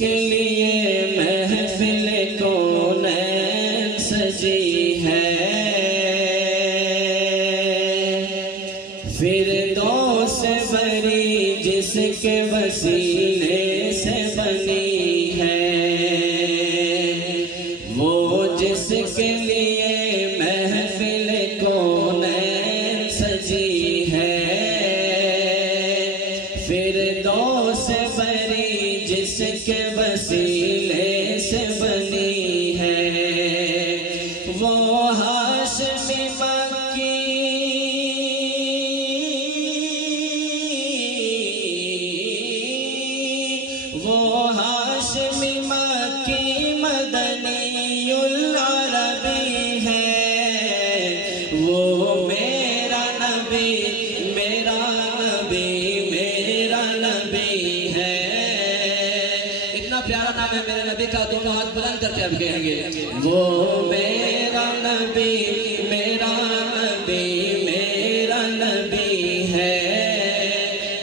کے لیے محفل کونین سجی ہے، فردوس بری جس کے وسیلے سے بنی ہے، وہ جس کے لیے محفل کونین سجی ہے، فردوس بری جس کے وسیلے سے بنی ہے، وہ ہاشمی مکی مدنی العربی ہے، وہ میرا نبی میرا نبی میرا نبی ہے۔ اتنا پیارا نام ہے میرے نبی کا، دونوں ہاتھ بلند کرتے اب کہیں گے، وہ میرا نبی میرا نبی میرا نبی ہے،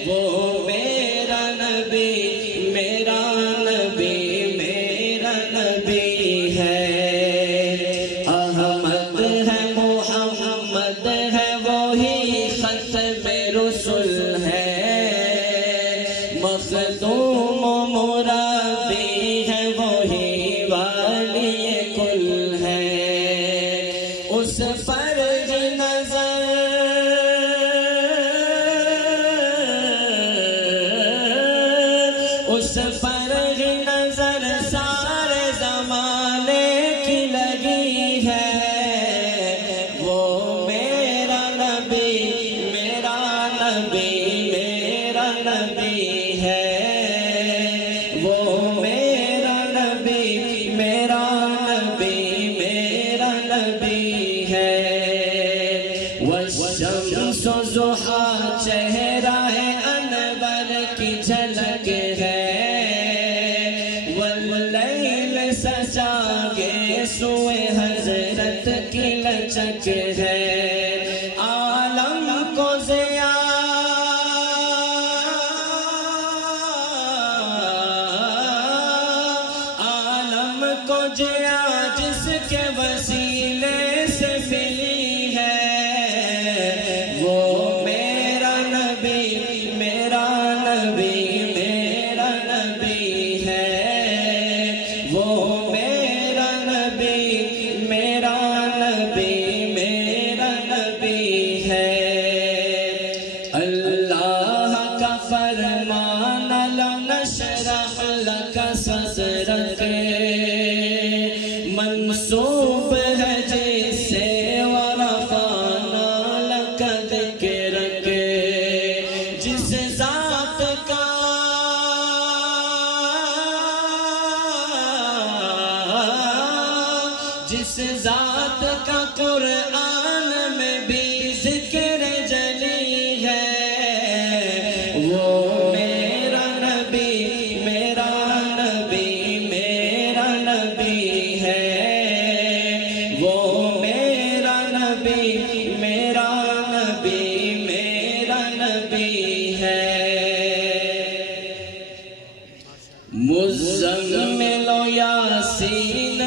وہ میرا نبی میرا نبی میرا نبی ہے۔ احمد ہے محمد ہے وہی ختم رسول ہے، مخدوم و مربی ہے وہی والی کل ہے، اس پر نظر اس پر نظر سارے زمانے کی لگی ہے، وہ میرا نبی میرا نبی میرا نبی ہے، وہ میرا نبی میرا نبی میرا نبی ہے۔ والشمس ضحیٰ چہرہ ہے انور کی جھلک ہے، واللیل سجاگے سوئے حضرت کی لچک ہے، عالم کو ضیاء عالم کو ضیاء جس کے وسیلے سے ملی ہے، وہ میرا نبی میرا نبی میرا نبی ہے، وہ میرا نبی میرا نبی میرا نبی ہے۔ اللہ کا فرمان لو نشرح لک صدرک منسوب ہے جس سے ورفعنا لک ذکرک، جس ذات کا جس ذات کا قرآن میں بھی ذکر جلی ہے، وہ میرا نبی میرا نبی میرا نبی ہے، وہ میرا نبی میرا نبی میرا نبی ہے۔ مزمل و یاسین